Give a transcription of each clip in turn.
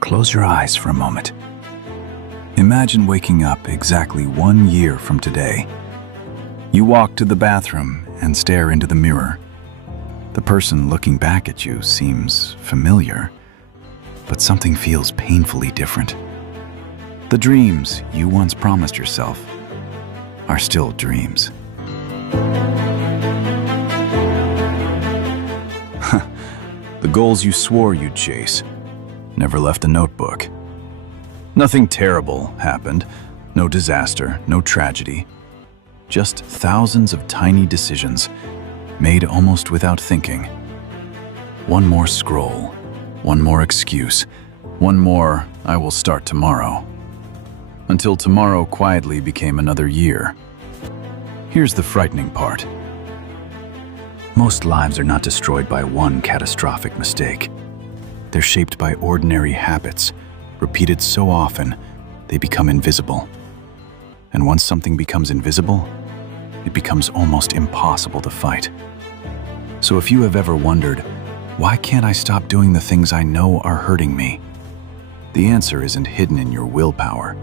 Close your eyes for a moment. Imagine waking up exactly 1 year from today. You walk to the bathroom and stare into the mirror. The person looking back at you seems familiar, but something feels painfully different. The dreams you once promised yourself are still dreams. The goals you swore you'd chase never left a notebook. Nothing terrible happened, no disaster, no tragedy. Just thousands of tiny decisions made almost without thinking. One more scroll, one more excuse, one more "I will start tomorrow." Until tomorrow quietly became another year. Here's the frightening part. Most lives are not destroyed by one catastrophic mistake. They're shaped by ordinary habits, repeated so often they become invisible. And once something becomes invisible, it becomes almost impossible to fight. So if you have ever wondered, why can't I stop doing the things I know are hurting me? The answer isn't hidden in your willpower.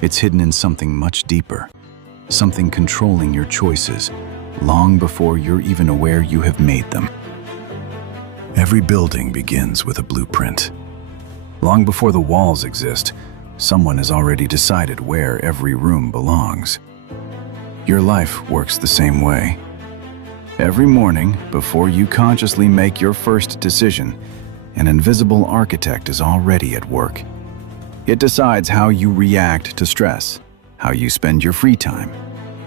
It's hidden in something much deeper, something controlling your choices long before you're even aware you have made them. Every building begins with a blueprint. Long before the walls exist, someone has already decided where every room belongs. Your life works the same way. Every morning, before you consciously make your first decision, an invisible architect is already at work. It decides how you react to stress, how you spend your free time,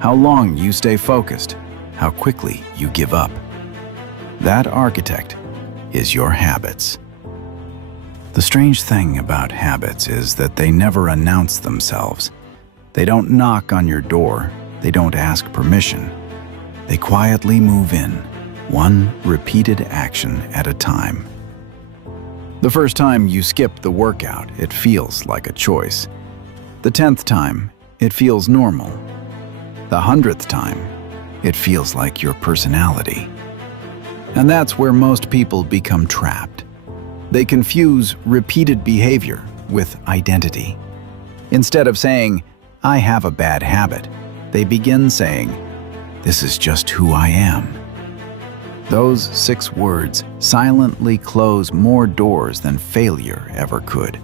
how long you stay focused, how quickly you give up. That architect is your habits. The strange thing about habits is that they never announce themselves. They don't knock on your door. They don't ask permission. They quietly move in, one repeated action at a time. The first time you skip the workout, it feels like a choice. The 10th time, it feels normal. The 100th time, it feels like your personality. And that's where most people become trapped. They confuse repeated behavior with identity. Instead of saying, "I have a bad habit," they begin saying, "This is just who I am." Those 6 words silently close more doors than failure ever could.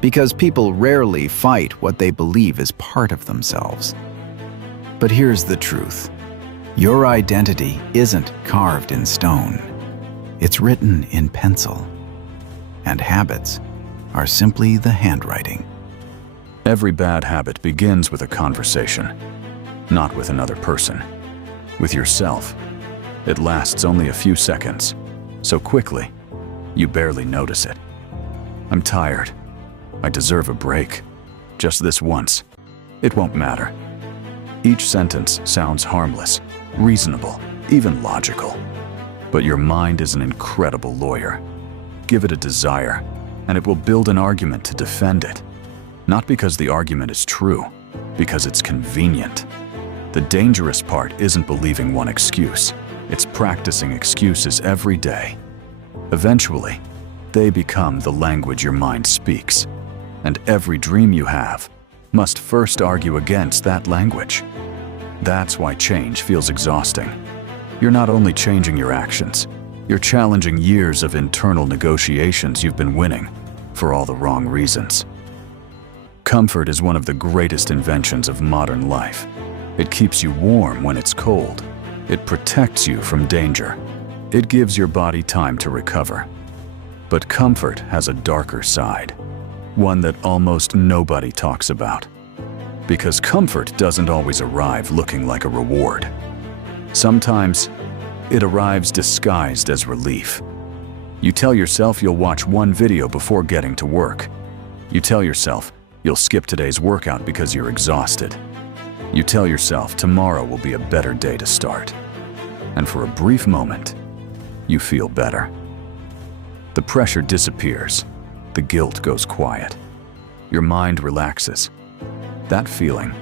Because people rarely fight what they believe is part of themselves. But here's the truth. Your identity isn't carved in stone. It's written in pencil. And habits are simply the handwriting. Every bad habit begins with a conversation, not with another person, with yourself. It lasts only a few seconds, so quickly, you barely notice it. "I'm tired. I deserve a break. Just this once. It won't matter." Each sentence sounds harmless, reasonable, even logical. But your mind is an incredible lawyer. Give it a desire, and it will build an argument to defend it. Not because the argument is true, because it's convenient. The dangerous part isn't believing one excuse. It's practicing excuses every day. Eventually, they become the language your mind speaks. And every dream you have must first argue against that language. That's why change feels exhausting. You're not only changing your actions, you're challenging years of internal negotiations you've been winning for all the wrong reasons. Comfort is one of the greatest inventions of modern life. It keeps you warm when it's cold. It protects you from danger. It gives your body time to recover. But comfort has a darker side, one that almost nobody talks about. Because comfort doesn't always arrive looking like a reward. Sometimes, it arrives disguised as relief. You tell yourself you'll watch one video before getting to work. You tell yourself you'll skip today's workout because you're exhausted. You tell yourself tomorrow will be a better day to start. And for a brief moment, you feel better. The pressure disappears. The guilt goes quiet. Your mind relaxes. That feeling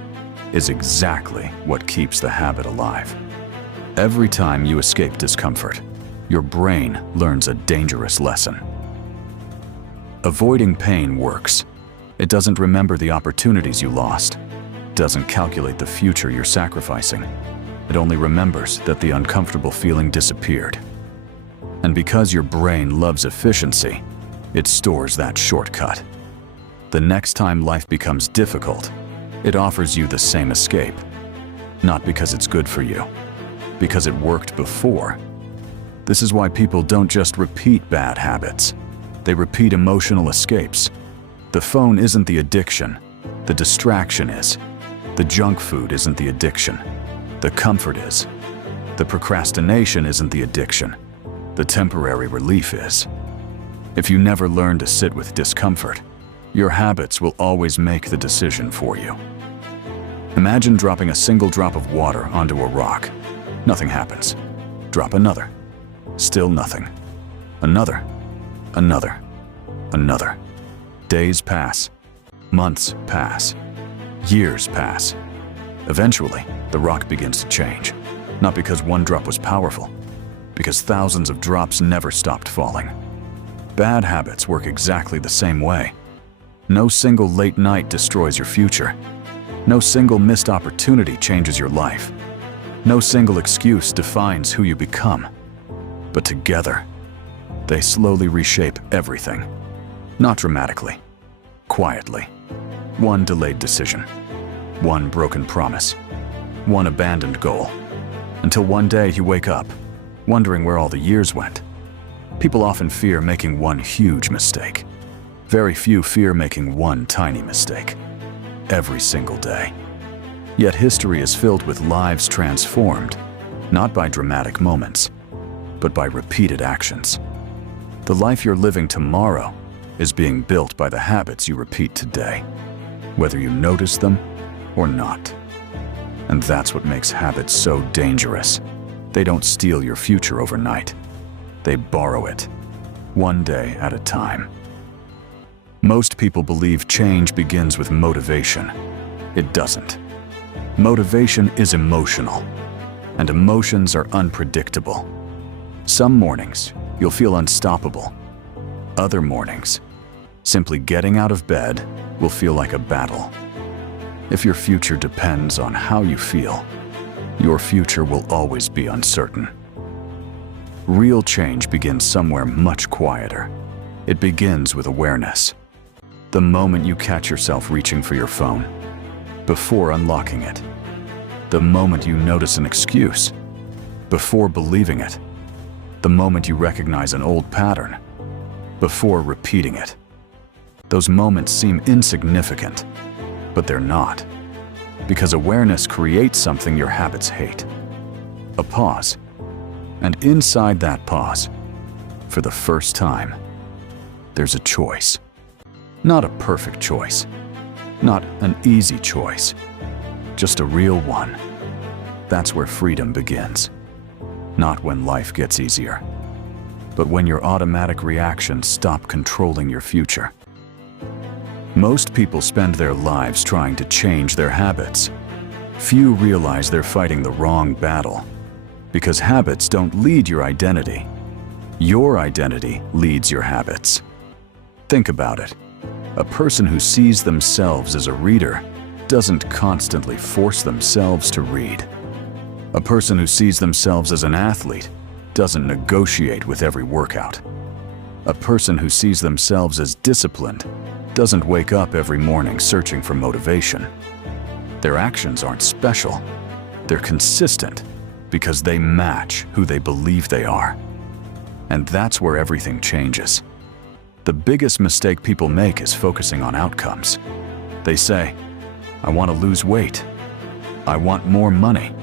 is exactly what keeps the habit alive. Every time you escape discomfort, your brain learns a dangerous lesson. Avoiding pain works. It doesn't remember the opportunities you lost. It doesn't calculate the future you're sacrificing. It only remembers that the uncomfortable feeling disappeared. And because your brain loves efficiency, it stores that shortcut. The next time life becomes difficult, it offers you the same escape. Not because it's good for you, because it worked before. This is why people don't just repeat bad habits. They repeat emotional escapes. The phone isn't the addiction. The distraction is. The junk food isn't the addiction. The comfort is. The procrastination isn't the addiction. The temporary relief is. If you never learn to sit with discomfort, your habits will always make the decision for you. Imagine dropping a single drop of water onto a rock. Nothing happens. Drop another. Still nothing. Another. Another. Another. Days pass. Months pass. Years pass. Eventually, the rock begins to change. Not because one drop was powerful, because thousands of drops never stopped falling. Bad habits work exactly the same way. No single late night destroys your future. No single missed opportunity changes your life. No single excuse defines who you become. But together, they slowly reshape everything. Not dramatically, quietly. One delayed decision, one broken promise, one abandoned goal. Until one day you wake up, wondering where all the years went. People often fear making one huge mistake. Very few fear making one tiny mistake. Every single day. Yet history is filled with lives transformed, not by dramatic moments, but by repeated actions. The life you're living tomorrow is being built by the habits you repeat today, whether you notice them or not. And that's what makes habits so dangerous. They don't steal your future overnight. They borrow it, one day at a time. Most people believe change begins with motivation. It doesn't. Motivation is emotional, and emotions are unpredictable. Some mornings, you'll feel unstoppable. Other mornings, simply getting out of bed will feel like a battle. If your future depends on how you feel, your future will always be uncertain. Real change begins somewhere much quieter. It begins with awareness. The moment you catch yourself reaching for your phone, before unlocking it. The moment you notice an excuse, before believing it. The moment you recognize an old pattern, before repeating it. Those moments seem insignificant, but they're not. Because awareness creates something your habits hate. A pause. And inside that pause, for the first time, there's a choice. Not a perfect choice. Not an easy choice. Just a real one. That's where freedom begins. Not when life gets easier, but when your automatic reactions stop controlling your future. Most people spend their lives trying to change their habits. Few realize they're fighting the wrong battle, because habits don't lead your identity. Your identity leads your habits. Think about it. A person who sees themselves as a reader doesn't constantly force themselves to read. A person who sees themselves as an athlete doesn't negotiate with every workout. A person who sees themselves as disciplined doesn't wake up every morning searching for motivation. Their actions aren't special. They're consistent because they match who they believe they are. And that's where everything changes. The biggest mistake people make is focusing on outcomes. They say, I want to lose weight. I want more money.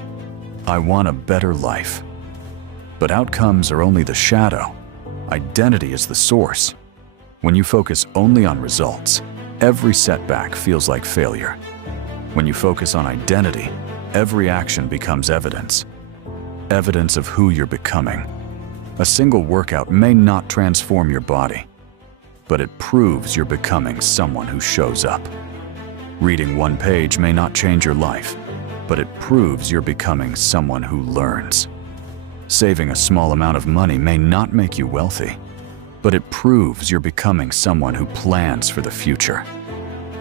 I want a better life. But outcomes are only the shadow. Identity is the source. When you focus only on results, every setback feels like failure. When you focus on identity, every action becomes evidence. Evidence of who you're becoming. A single workout may not transform your body, but it proves you're becoming someone who shows up. Reading one page may not change your life, but it proves you're becoming someone who learns. Saving a small amount of money may not make you wealthy, but it proves you're becoming someone who plans for the future.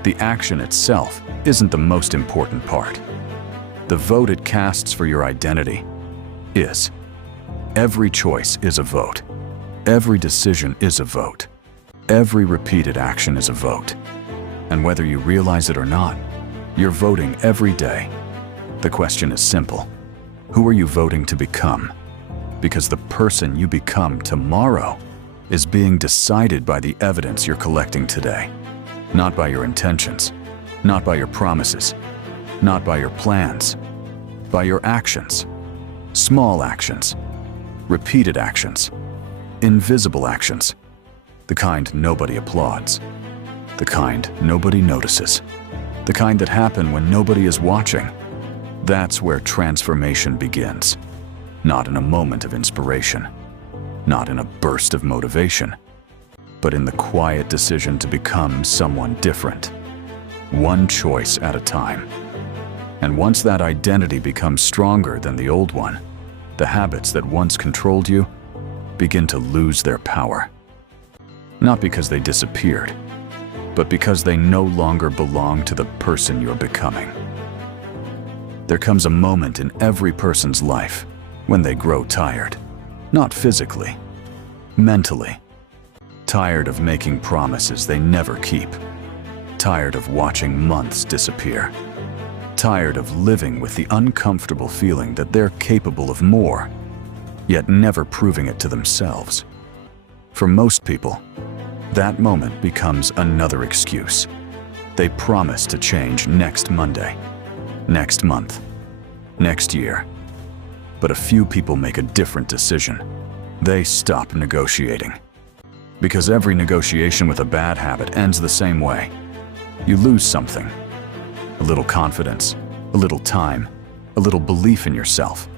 The action itself isn't the most important part. The vote it casts for your identity is. Every choice is a vote. Every decision is a vote. Every repeated action is a vote. And whether you realize it or not, you're voting every day. The question is simple. Who are you voting to become? Because the person you become tomorrow is being decided by the evidence you're collecting today. Not by your intentions, not by your promises, not by your plans, by your actions. Small actions, repeated actions, invisible actions, the kind nobody applauds, the kind nobody notices, the kind that happen when nobody is watching. That's where transformation begins. Not in a moment of inspiration, not in a burst of motivation, but in the quiet decision to become someone different, one choice at a time. And once that identity becomes stronger than the old one, the habits that once controlled you begin to lose their power. Not because they disappeared, but because they no longer belong to the person you're becoming. There comes a moment in every person's life when they grow tired, not physically, mentally. Tired of making promises they never keep. Tired of watching months disappear. Tired of living with the uncomfortable feeling that they're capable of more, yet never proving it to themselves. For most people, that moment becomes another excuse. They promise to change next Monday, next month, next year. But a few people make a different decision. They stop negotiating. Because every negotiation with a bad habit ends the same way. You lose something. A little confidence, a little time, a little belief in yourself.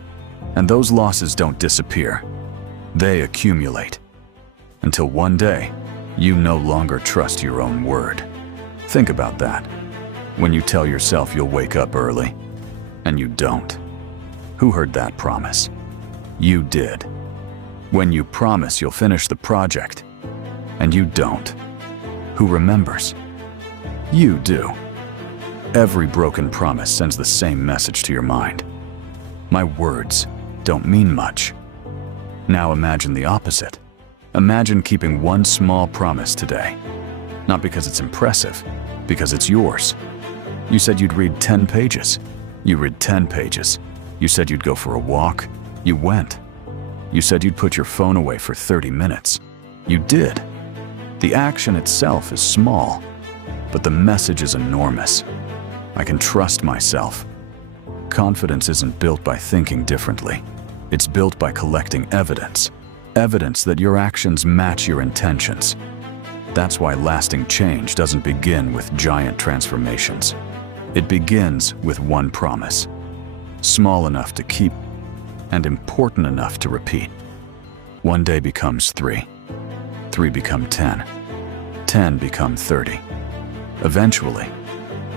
And those losses don't disappear. They accumulate. Until one day, you no longer trust your own word. Think about that. When you tell yourself you'll wake up early, and you don't. Who heard that promise? You did. When you promise you'll finish the project, and you don't. Who remembers? You do. Every broken promise sends the same message to your mind. My words don't mean much. Now imagine the opposite. Imagine keeping one small promise today. Not because it's impressive, because it's yours. You said you'd read 10 pages. You read 10 pages. You said you'd go for a walk. You went. You said you'd put your phone away for 30 minutes. You did. The action itself is small, but the message is enormous. I can trust myself. Confidence isn't built by thinking differently. It's built by collecting evidence. Evidence that your actions match your intentions. That's why lasting change doesn't begin with giant transformations. It begins with one promise. Small enough to keep and important enough to repeat. One day becomes 3. 3 become 10. 10 become 30. Eventually,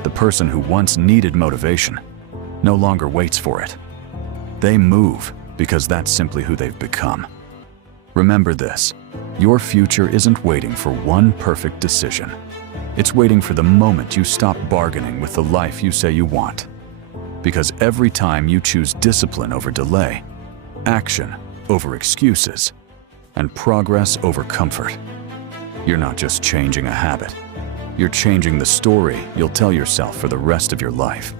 the person who once needed motivation no longer waits for it. They move because that's simply who they've become. Remember this, your future isn't waiting for one perfect decision. It's waiting for the moment you stop bargaining with the life you say you want. Because every time you choose discipline over delay, action over excuses, and progress over comfort, you're not just changing a habit. You're changing the story you'll tell yourself for the rest of your life.